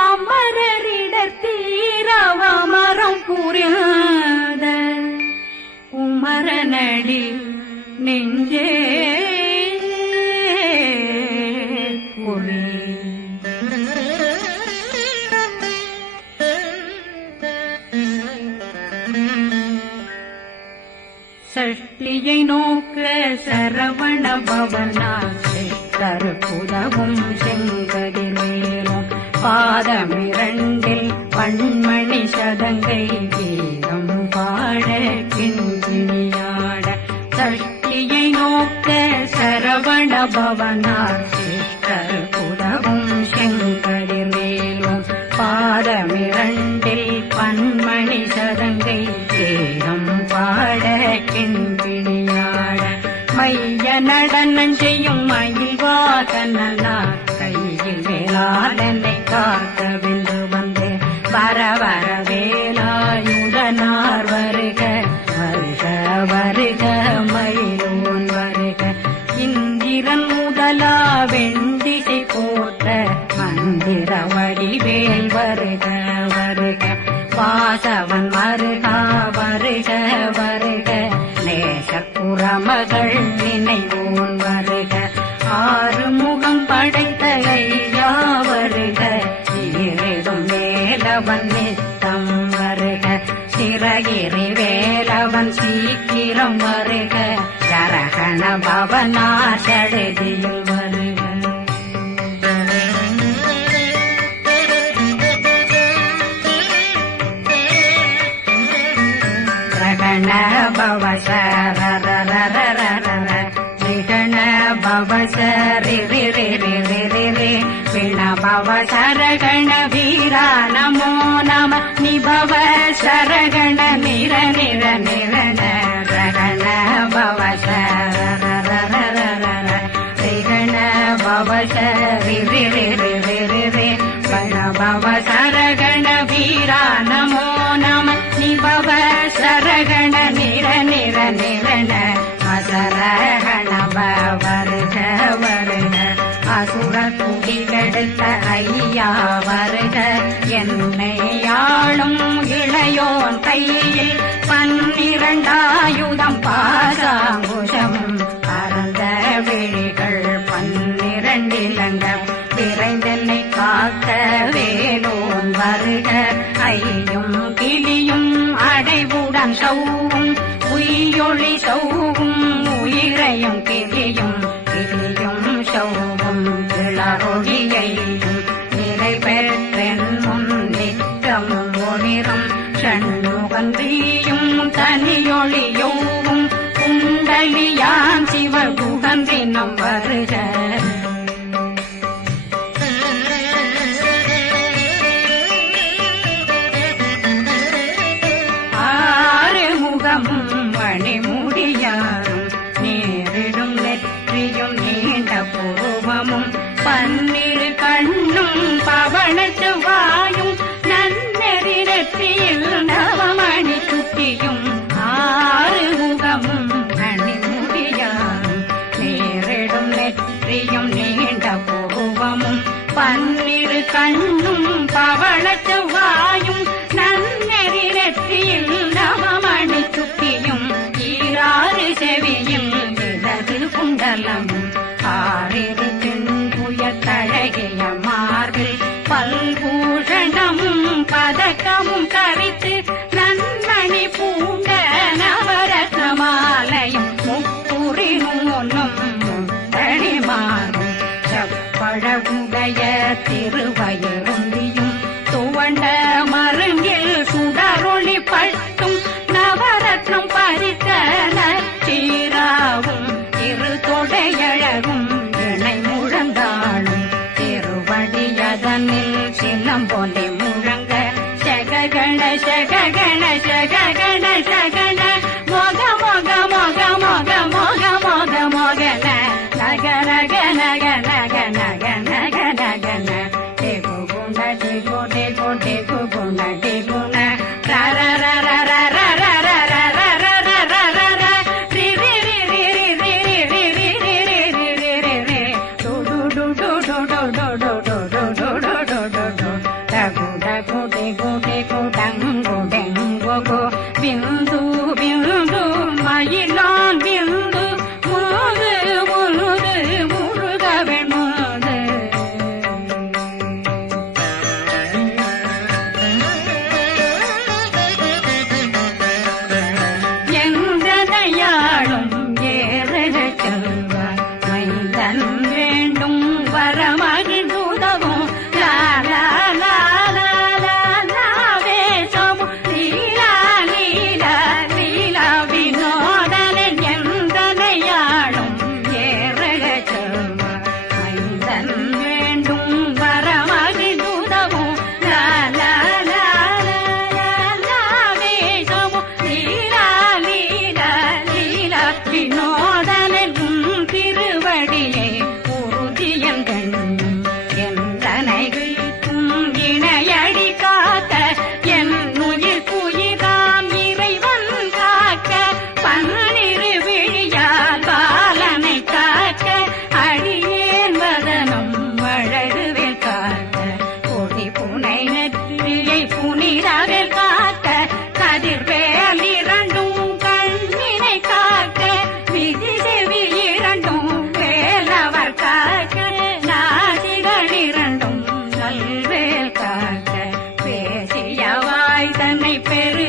அமரரிடத்தீரவமரம் புரியாத குமரனடி நெஞ்சே சஷ்டியை நோக்க சரவண பவனா கருப்புதவும் செங்கதிலேனும் பாதமிரண்டில் பண்மணி சதங்கை கீதம் பாட கிஞ்சினியாட சஷ்டியை நோக்க சரவண பவனார் கருப்புதவும் மேலும் பாதமிரண்டில் பன்மணி சதங்கை கீதம் பாட கிஞ்சினியாட மைய நடனம் செய்யும் மயில் வாகனா கையில் வேளாளனை காக்க गण बाबा स दृगण बाबा शिरवेरीणा बाबा सारगण भीरा नमो नम निभव नी बाबा सारगण निरनिरीरन प्रगण बाबा सारा दृगण बाबा भव गण वीरा नमो नम निभव நம நிபவ சரகண நிர நிர நிரண அசரகண வருக வருக. அசுர குடிகெடுத்த ஐயா வருக. என்னை ஆளும் இளையோன் கையில் பன்னிரண்டாயுதம் பார் பாவமும் பன்னிரு கண்ணும் பவனத்து வாயும் நன்னெறி நெற்றியில் நவமணி குட்டியும் world of வாய்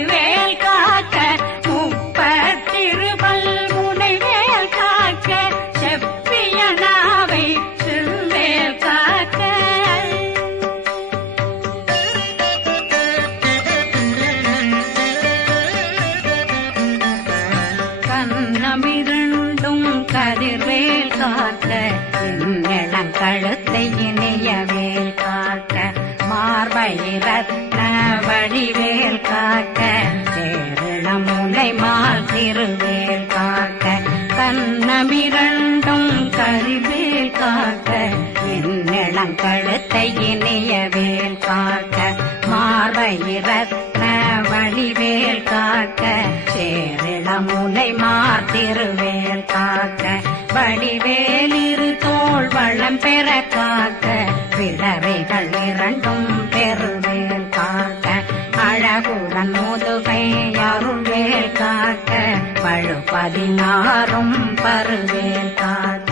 பருவேல் காக்க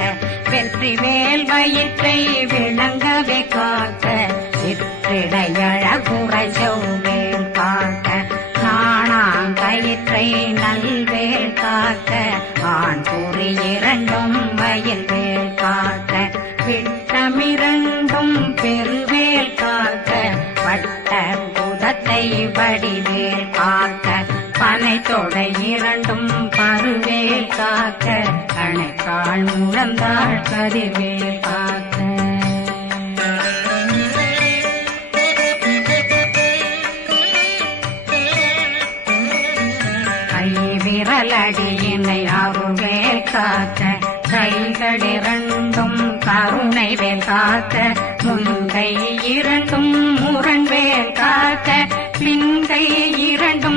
வெற்றி வேல் வயிற்றை விளங்கவே காக்க சிற்றிடையழகுறை செவ்வேல் தொடை இரண்டும் பருவேல் காக்க கணைக்கால் முழந்தாள் கதிர்வேல் காக்க. கை விரலடியினை அருள்வே காக்க கைகளிரண்டும் கருணை வேல் காக்க முந்தை இரண்டும் முரண்வேல் காக்க பின்கை இரண்டும்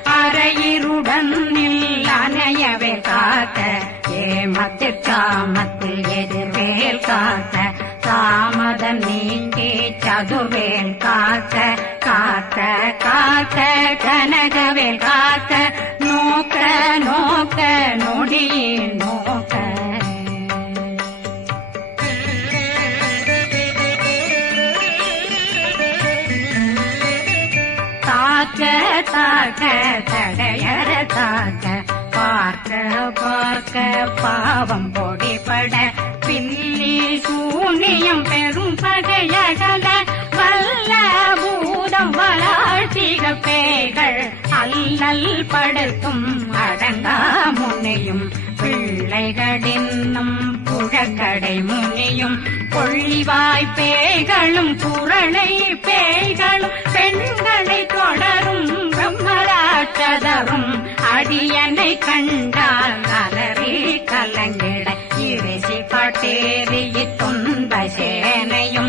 அரையிருடன் அணையவே காக்க ஏமத்தில் காமத்தில் எதிர்வேல் காக்க தாமதம் நீங்கே சதுர்வேல் காக்க காக்க காக்க கனகவேல் காக்க நோக்க நோக்க நொடியே நோக்க. தாக்க தாக்க தடையற தாக்க பார்க்க பார்க்க பாவம் பொடிபட பின்னி சூனியம் பெரும் பகையகல வல்ல பூதம் வளாழ்த்திக பேய்கள் அல்லல் படுத்தும் அடங்கா முனையும் பிள்ளைகளின்னும் புழக்கடை முனியும் கொள்ளிவாய் பேய்களும் குரளை பேய்களும் பெண்களை தொடரும் பிரம்மராட்சதரும் அடியனை கண்டால் அலறி கலங்கிட இறைசி பட்டேறி துன்ப சேனையும்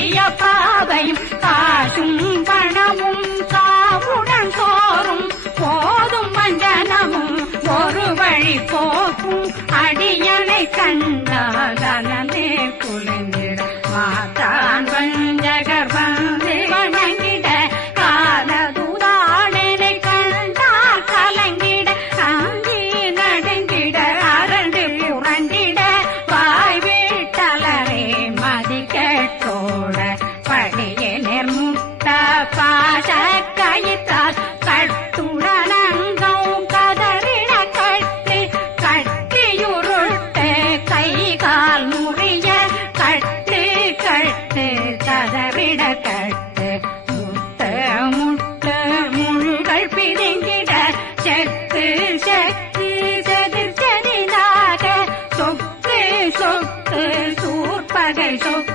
செய்ய பாவையும் காசும் பணமும் சாவுடன் சோறும். போதும் மஞ்சனமும் ஒரு வழி போக்கும் அடியனை கண்டு சொத்து சூர்பகை சொத்து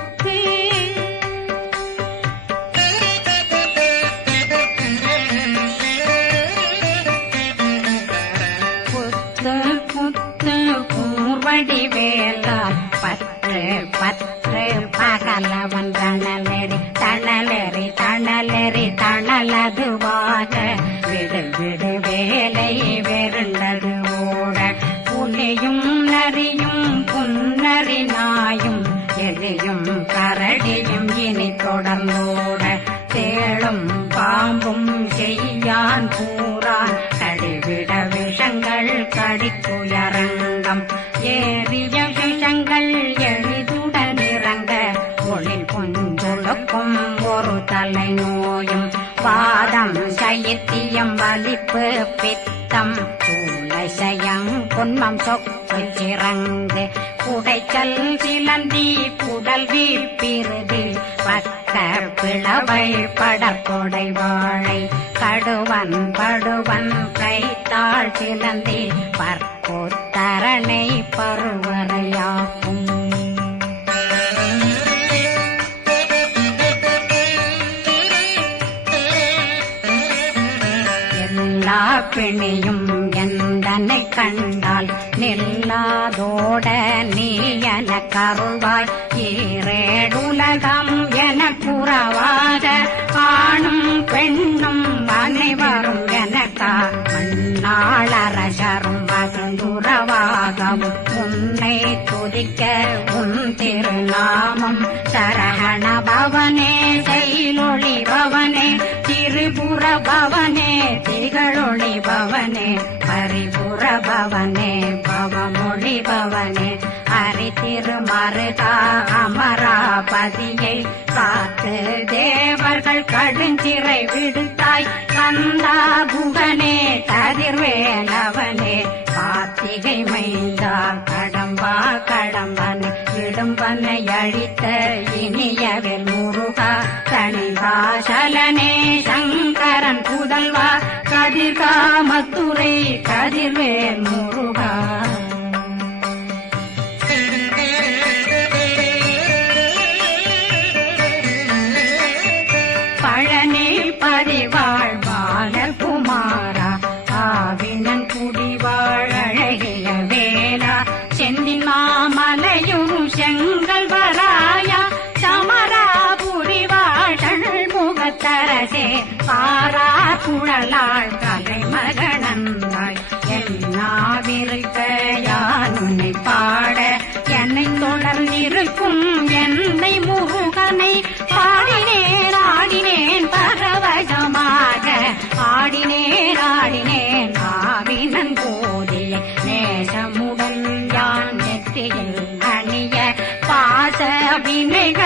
கொஞ்சொழுக்கும் ஒரு தலை நோயும் பாதம் சைத்தியம் வலிப்பு பித்தம். சூளைசயம் பொன்மம் சொக்கு சிறந்து. குடைச்சல் சிலந்தி குடல் வீப்பிருதி பத்த பிளவை படற்கொடை வாழை. கடுவன் படுவன் கைத்தாள் சிலந்தி. பற்போத்தரணை பருவரையாக்கும் பிணியும் எந்தனை கண்டால் நில்லாதோட நீ என கருள்வாய். ஈரேடுலகம் என புறவாக ஆணும் பெண்ணும் அனைவரும் எனக்கா மண்ணாளரசரும் மகிழ்ந்துறவாகவும் உன்னை துதிக்க உன் திருநாமம் சரகண பவனே செயலொளி பவனே திரிபுர பவனே திகழொளி பவனே பரிபுர பவனே பவமொழி பவனே. ஹரி திருமருகா அமராபதியை காத்து தேவர்கள் கடுஞ்சிறை விடுத்தாய். கந்தா புகனே கதிர்வேலவனே கார்த்திகை மைந்தா கடம்பா கடம்பனை. விடும்பனை அழித்த இனியவில் முருகா தனிதாசலனே சங்கரன் புதல்வா கதிர்காமத்துறை கதிர்வேல் முருகா. ஆடினேன் ஆடினேன். ஆவினன் போதிய நேசமுடன் யான் நெற்றியில் அணிய பாச வினைகள்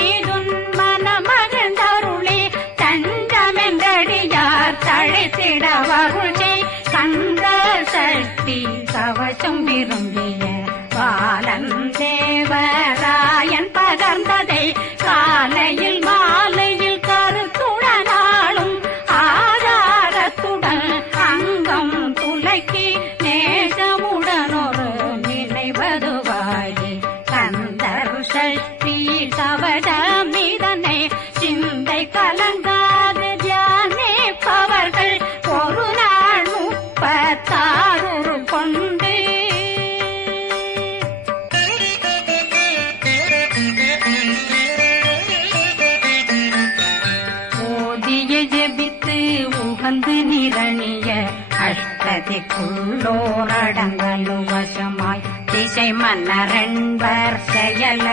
கவசம் விரும்பிய பாலன் தேவராயன்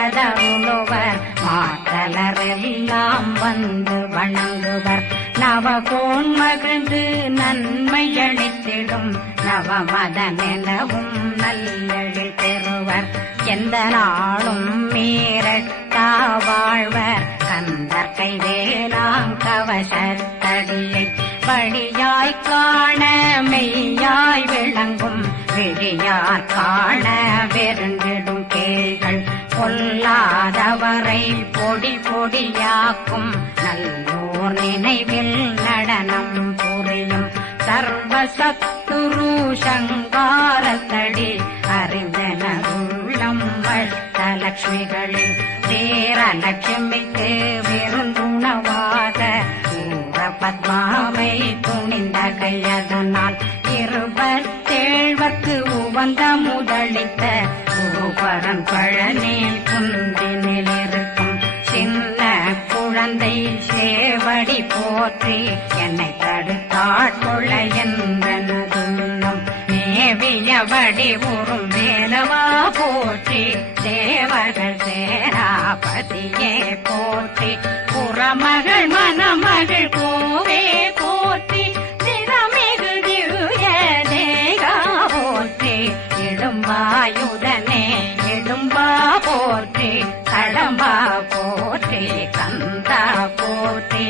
செயலதருளுவர் மாற்றலரெல்லாம் வந்து வணங்குவர். நவகோன் மகிழ்ந்து நன்மை அளித்திடும். நவமதனெனவும் நல்லழி பெறுவர். எந்த நாளும் மீறட்டா வாழ்வர். கந்தற்கை கைவேலாங் கவசத்தடியை படியாய் காண மெய்யாய் விளங்கும். விழியார் காண வெருந்திடும் கேள்கள் பொல்லாதவரை பொடி பொடியாக்கும் நல்லோர் நினைவில் நடனம் புரியும் சர்வசத்துரு சங்காரத்தடி அறிந்தனருள்ளம் வட்டலட்சுமிகளில் சேரலட்சுமிக்கு விருந்துணவாக பத்மாவை துணிந்த கையதனால் இருபத்தேழ்வர்க்கு உவந்த முதலித்த பூபரன் பழனில் போற்றி என்னை தடுத்தாட்கொள்ள என்றனதுன்னம் நேவியபடி உறும் வேலவா போற்றி தேவர்கள் சேனாபதியே போற்றி. புறமகள் மணமகள் கோவே போற்றி தினமிகுதிய தேகா போற்றி. இடும்பாயுதனே இடும்பா போற்றி கடம்பா போற்றி கந்தா போற்றி.